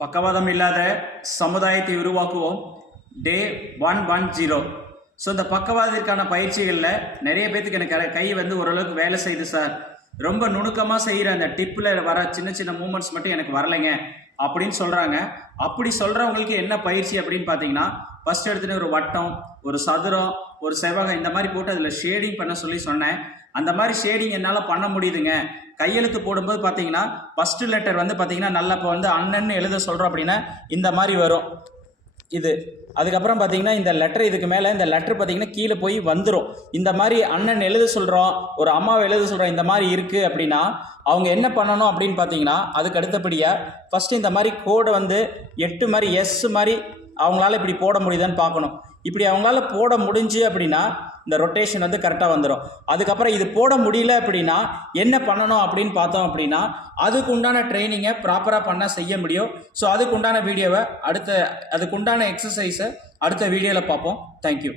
பக்கவாதம் இல்லாத சமுதாயத்தை உருவாக்குவோம். Day one one zero so இந்த பக்கவாதத்திற்கான பயிற்சிகளில் நிறைய பேர்த்துக்கு எனக்கு கை வந்து ஓரளவுக்கு வேலை செய்யுது சார் ரொம்ப நுணுக்கமாக செய்கிற அந்த டிப்பில் வர சின்ன சின்ன மூமெண்ட்ஸ் மட்டும் எனக்கு வரலைங்க. அப்படின்னு சொல்கிறாங்க அப்படி சொல்கிறவங்களுக்கு என்ன பயிற்சி அப்படின்னு பார்த்தீங்கன்னா ஃபர்ஸ்ட் எடுத்துன்னு ஒரு வட்டம் ஒரு சதுரம் ஒரு செவ்வகம் இந்த மாதிரி போட்டு அதில் ஷேடிங் பண்ண சொல்லி சொன்னேன். அந்த மாதிரி ஷேடிங் என்னால் பண்ண முடியுதுங்க. கையெழுத்து போடும்போது பார்த்தீங்கன்னா ஃபர்ஸ்ட் லெட்டர் வந்து பார்த்தீங்கன்னா நல்லா இப்போ வந்து அண்ணன்னு எழுத சொல்கிறோம் அப்படின்னா இந்த மாதிரி வரும். இது. அதுக்கப்புறம் பார்த்தீங்கன்னா இந்த லெட்டர் இதுக்கு மேலே இந்த லெட்டர் பார்த்தீங்கன்னா கீழே போய் வந்துடும் இந்த மாதிரி அண்ணன் எழுத சொல்கிறோம் ஒரு அம்மாவை எழுத சொல்கிறோம் இந்த மாதிரி இருக்குது அப்படின்னா அவங்க என்ன பண்ணணும் அப்படின்னு பார்த்தீங்கன்னா அதுக்கு அடுத்தபடியாக ஃபஸ்ட்டு இந்த மாதிரி கோடை வந்து எட்டு மாதிரி எஸ் மாதிரி அவங்களால இப்படி போட முடியுதான்னு பார்க்கணும். இப்படி அவங்களால போட முடிஞ்சு அப்படின்னா இந்த ரொட்டேஷன் வந்து கரெக்டாக வந்துடும் அதுக்கப்புறம் இது போட முடியல அப்படின்னா என்ன பண்ணணும் அப்படின்னு பார்த்தோம் அப்படின்னா அதுக்கு உண்டான ட்ரைனிங்கை ப்ராப்பராக பண்ணால் செய்ய முடியும். ஸோ அதுக்கு உண்டான வீடியோவை அடுத்த அதுக்கு உண்டான எக்ஸசைஸை அடுத்த வீடியோவில் பார்ப்போம். தேங்க்யூ